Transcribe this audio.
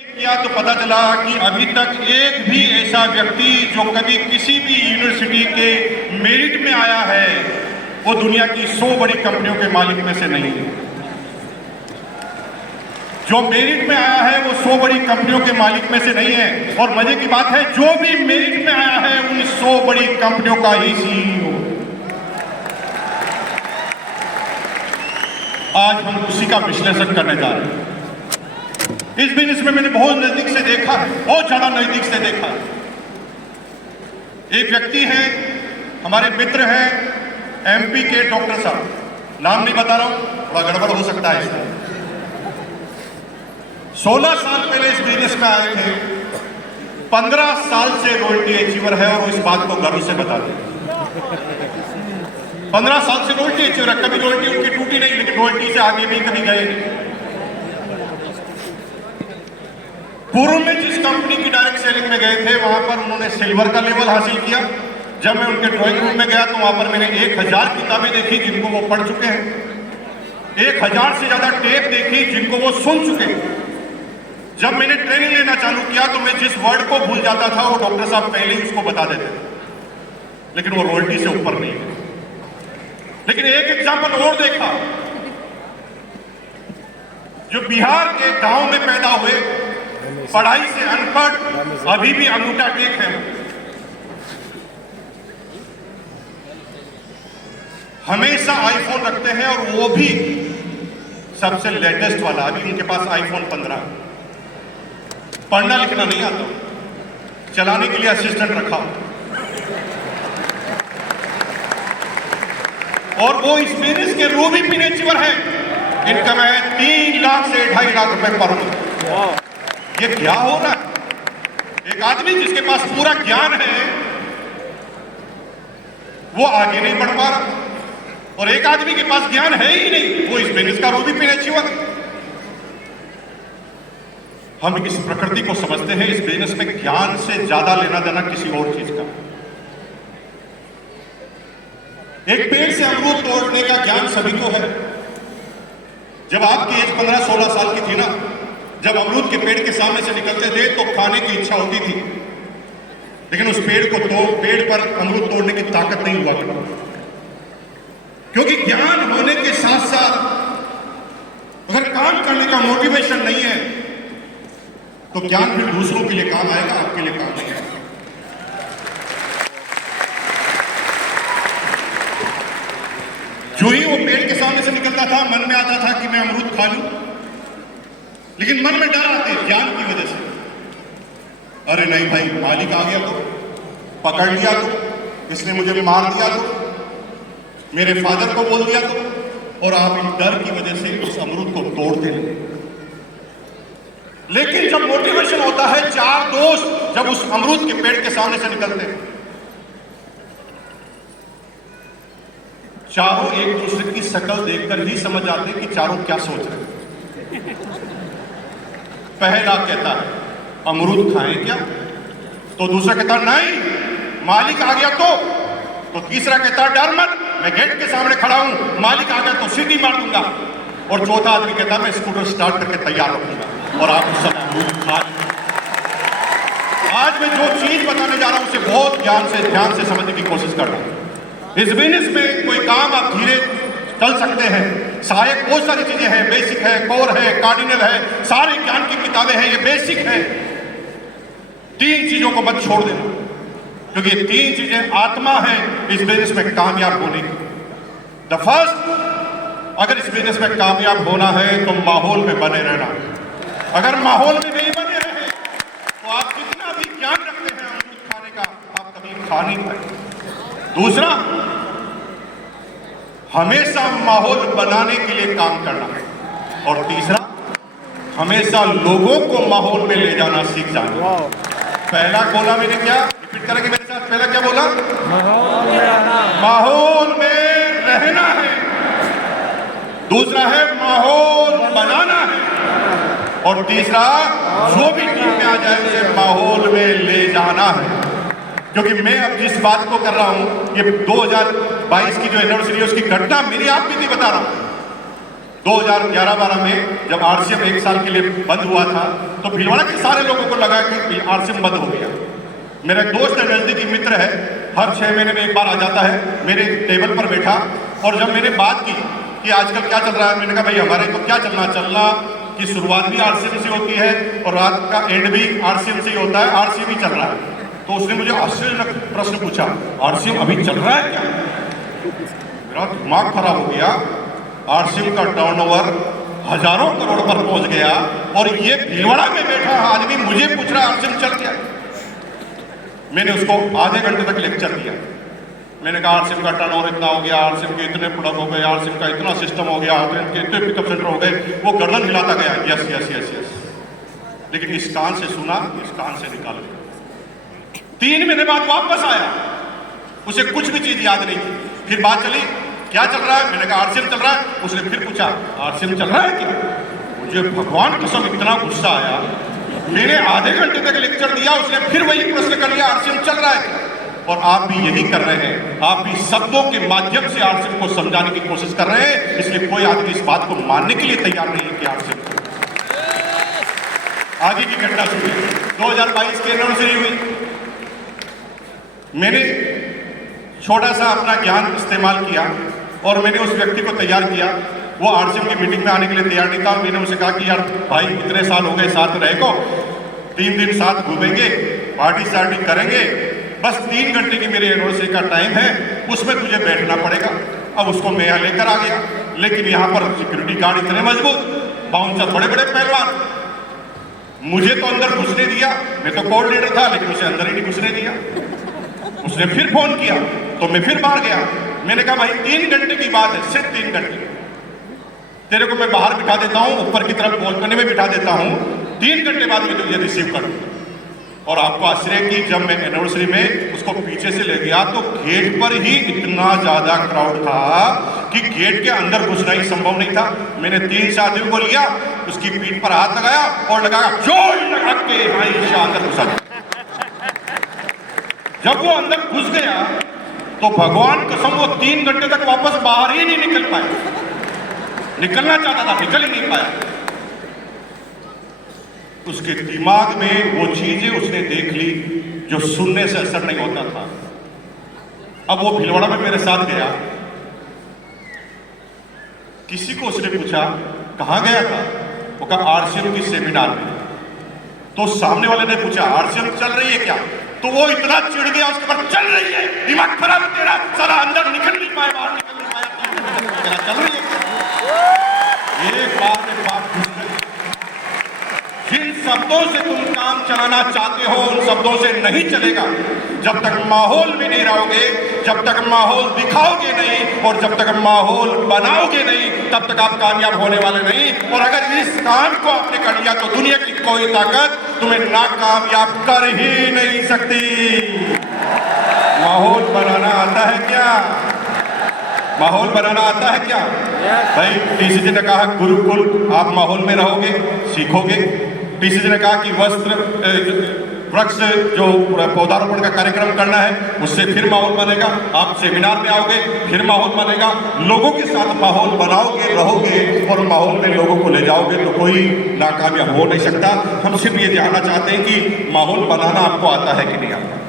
किया तो पता चला कि अभी तक एक भी ऐसा व्यक्ति जो कभी किसी भी यूनिवर्सिटी के मेरिट में आया है वो दुनिया की 100 बड़ी कंपनियों के मालिक में से नहीं है। जो मेरिट में आया है वो 100 बड़ी कंपनियों के मालिक में से नहीं है। और मजे की बात है, जो भी मेरिट में आया है उन 100 बड़ी कंपनियों का ही सीईओ। आज हम उसी का विश्लेषण करने जा रहे हैं। इस बिजनेस में मैंने बहुत नजदीक से देखा है, बहुत ज्यादा नजदीक से देखा है। एक व्यक्ति है, हमारे मित्र हैं, एमपी के डॉक्टर साहब, नाम नहीं बता रहा हूं, थोड़ा गड़बड़ हो सकता है इसमें। 16 साल पहले इस बिजनेस में आए थे, 15 साल से रॉयल्टी अचीवर है और वो इस बात को गर्व से बताते हैं। 15 साल से रॉयल्टी अचीवर है, कभी रॉयल्टी उनकी टूटी नहीं, लेकिन रॉयल्टी से आगे भी कभी गए नहीं। पूर्व में जिस कंपनी की डायरेक्ट सेलिंग में गए थे वहां पर उन्होंने सिल्वर का लेवल हासिल किया। जब मैं उनके ड्राइंग रूम में गया तो वहां पर मैंने 1000 किताबें देखी जिनको वो पढ़ चुके हैं, 1000 से ज्यादा टेप देखी जिनको वो सुन चुके हैं। जब मैंने ट्रेनिंग लेना चालू किया तो मैं जिस वर्ड को भूल जाता था वो डॉक्टर साहब पहले ही उसको बता देते थे, लेकिन वो रॉयल्टी से ऊपर नहीं है। लेकिन एक एग्जाम्पल और देखा, जो बिहार के गांव में पैदा हुए, पढ़ाई से अनपढ़, अभी भी अंगूठा टेक है, हमेशा आईफोन रखते हैं और वो भी सबसे लेटेस्ट वाला। अभी उनके पास आईफोन 15। पढ़ना लिखना नहीं आता, चलाने के लिए असिस्टेंट रखा, और वो इस बिजनेस के रूबी पिनेचीवर है। इनकम है 3 लाख से 2.5 लाख रुपए पर मंथ। ये क्या हो रहा है? एक आदमी जिसके पास पूरा ज्ञान है वो आगे नहीं बढ़ पा रहा, और एक आदमी के पास ज्ञान है ही नहीं, वो इस बिजनेस का रूबी पिनेचीवर। हम इस प्रकृति को समझते हैं, इस बिजनेस में ज्ञान से ज्यादा लेना देना किसी और चीज का। एक पेड़ से अमरूद तोड़ने का ज्ञान सभी को है। जब आपकी एज 15-16 साल की थी ना, जब अमरूद के पेड़ के सामने से निकलते थे तो खाने की इच्छा होती थी, लेकिन उस पेड़ पर अमरूद तोड़ने की ताकत नहीं हुआ करती, क्योंकि ज्ञान होने के साथ साथ अगर काम करने का मोटिवेशन नहीं है तो ज्ञान फिर दूसरों के लिए काम आएगा, आपके लिए काम नहीं आएगा। जो ही वो पेड़ के सामने से निकलता था, मन में आता था कि मैं अमरूद खा लूं, लेकिन मन में डर आते ज्ञान की वजह से। अरे नहीं भाई, मालिक आ गया तो, पकड़ लिया तो, इसने मुझे मार दिया तो, मेरे फादर को बोल दिया तो, और आप इन डर की वजह से उस अमरूद को तोड़ते लगे। लेकिन जब मोटिवेशन होता है, 4 दोस्त जब उस अमरूद के पेड़ के सामने से निकलते हैं, चारों एक दूसरे की शक्ल देखकर ही समझ आते हैं कि चारों क्या सोच रहे हैं। पहला कहता है अमरूद खाएं क्या, तो दूसरा कहता नहीं, मालिक आ गया तो तीसरा कहता डर मत, मैं गेट के सामने खड़ा हूं, मालिक आ गया तो सीटी मार दूंगा, और चौथा आदमी कहता मैं स्कूटर स्टार्ट करके तैयार रखूंगा, और आप सब अमरूद खा। आज मैं जो चीज बताने जा रहा हूं उसे बहुत ध्यान से समझने की कोशिश कर रहा हूं। इस बिजनेस में कोई काम आप धीरे चल सकते हैं, सहायक बहुत सारी चीजें हैं, बेसिक है, कोर है, कार्डिनल है, सारे ज्ञान की किताबें हैं, ये बेसिक है। 3 चीजों को मत छोड़ देना, क्योंकि ये 3 चीजें आत्मा है इस बिजनेस में कामयाब होने की। द फर्स्ट, अगर इस बिजनेस में कामयाब होना है तो माहौल में बने रहना। अगर माहौल में नहीं बने रहे तो आप जितना भी ज्ञान रखते हैं अमरूद खाने का, आप कभी खा नहीं पाएंगे। दूसरा, हमेशा माहौल बनाने के लिए काम करना है, और तीसरा, हमेशा लोगों को माहौल में ले जाना सीख जाना। पहला बोला मैंने क्या, रिपीट करेंगे मेरे साथ, पहला क्या बोला? माहौल में रहना है। दूसरा है माहौल बनाना है, और तीसरा जो भी टीम में आ जाए उसे माहौल में ले जाना है। क्योंकि मैं अब जिस बात को कर रहा हूं, ये 2022 की जो एनिवर्सरी है उसकी घटना मेरी आप भी नहीं बता रहा हूं, 2011-12 में जब आरसीएम 1 साल के लिए बंद हुआ था तो भीलवाड़ा के सारे लोगों को लगा कि आरसीएम बंद हो गया। मेरा एक दोस्त है, नजदीकी मित्र है, हर 6 महीने में एक बार आ जाता है, मेरे टेबल पर बैठा, और जब मैंने बात की कि आजकल क्या चल रहा है, मैंने कहा भाई हमारे तो क्या चलना की शुरुआत भी आरसीएम से होती है और रात का एंड भी आरसीएम से ही होता है, आरसीएम ही चल रहा है। तो उसने मुझे आश्चर्यजनक प्रश्न पूछा, आरसीएम अभी चल रहा है क्या? मेरा दिमाग खराब हो गया। आरसीएम का टर्नओवर हजारों करोड़ पर पहुंच गया और ये भीलवाड़ा में बैठा आदमी मुझे पूछ रहा आरसीएम चल क्या? मैंने उसको आधे घंटे तक लेक्चर दिया। मैंने कहा आरसीएम का टर्नओवर इतना हो गया, आरसीएम के इतने प्रोडक्ट हो गए, आरसीएम का इतना सिस्टम हो गया, आरसीएम के इतने पिकअप सेंटर हो गए। वो गर्दन हिलाता गया, यस यस यस यस, लेकिन इस कान से सुना, इस कान से निकाल दिया। 3 महीने बाद वापस आया, उसे कुछ भी चीज याद नहीं थी। फिर बात चली, क्या चल रहा है? मैंने कहा आरसीएम चल रहा है। उसने फिर पूछा आरसीएम चल रहा है क्या? मुझे भगवान कसम इतना गुस्सा आया, मैंने आधे घंटे तक लेक्चर दिया, उसने फिर वही प्रश्न कर लिया, आरसीएम चल रहा है क्या? और आप भी यही कर रहे हैं, आप भी शब्दों के माध्यम से आरसीएम को समझाने की कोशिश कर रहे हैं, इसलिए कोई आदमी इस बात को मानने के लिए तैयार नहीं है कि आरसीएम। आगे की घटना सुनिए। 2022 की एनिवर्सरी हुई, मैंने छोटा सा अपना ज्ञान इस्तेमाल किया और मैंने उस व्यक्ति को तैयार किया। वो आरसीएम की मीटिंग में आने के लिए तैयार नहीं था। मैंने उसे कहा कि यार भाई इतने साल हो गए साथ रहे को, 3 दिन साथ घूमेंगे, पार्टी सार्टी करेंगे, बस 3 घंटे की मेरी एनिवर्सरी का टाइम है, उसमें तुझे बैठना पड़ेगा। अब उसको मैं यहाँ लेकर आ गया, लेकिन यहाँ पर सिक्योरिटी गार्ड इतने मजबूत, बाउंसर बड़े बड़े पहलवान, मुझे तो अंदर घुसने दिया। मैं तो कोर लीडर था, लेकिन उसे अंदर ही नहीं घुसने दिया। उसने फिर फोन किया तो मैं फिर बाहर गया। मैंने कहा भाई 3 घंटे की बात है, सिर्फ 3 घंटे, तेरे को मैं बाहर बिठा देता हूं, ऊपर की तरफ बालकनी में बिठा देता हूं, 3 घंटे बाद मैं तुझे रिसीव करूंगा। और आपको आश्चर्य की, जब मैं एनिवर्सरी में उसको पीछे से ले गया तो गेट पर ही इतना ज्यादा क्राउड था कि गेट के अंदर घुसना ही संभव नहीं था। मैंने 3 साथियों को लिया, उसकी पीठ पर हाथ लगाया और लगाया जोर लगा के अंदर घुसा। जब वो अंदर घुस गया तो भगवान कसम वो 3 घंटे तक वापस बाहर ही नहीं निकल पाया। निकलना चाहता था, निकल ही नहीं पाया। उसके दिमाग में वो चीजें उसने देख ली जो सुनने से असर नहीं होता था। अब वो भीलवाड़ा में मेरे साथ गया, किसी को उसने पूछा कहां गया था? वो कहा आरसीएम की सेमिनार में। तो सामने वाले ने पूछा आरसीएम चल रही है क्या? तो वो इतना चिढ़ गया उसके पर, चल रही है, दिमाग खराब है तेरा, सारा अंदर निकल नहीं पाया, बाहर निकल नहीं पाया, चल रही है। एक बार में बात पूछ गई, जिन शब्दों से तुम काम चलाना चाहते हो उन शब्दों से नहीं चलेगा। जब तक माहौल में नहीं रहोगे, जब तक माहौल दिखाओगे नहीं और जब तक माहौल बनाओगे नहीं, तब तक आप कामयाब होने वाले नहीं। और अगर इस काम को आपने कर लिया तो दुनिया की कोई ताकत तुम्हें नाकामयाब कर ही नहीं सकती। माहौल बनाना आता है क्या? माहौल बनाना आता है क्या? भाई टीसीजी ने कहा गुरुकुल, आप माहौल में रहोगे, सीखोगे। टीसीजी ने कहा कि वृक्ष जो पौधारोपण का कार्यक्रम करना है, उससे फिर माहौल बनेगा। आप सेमिनार में आओगे, फिर माहौल बनेगा। लोगों के साथ माहौल बनाओगे, रहोगे और माहौल में लोगों को ले जाओगे तो कोई नाकामयाब हो नहीं सकता। हम सिर्फ ये जानना चाहते हैं कि माहौल बनाना आपको आता है कि नहीं आता।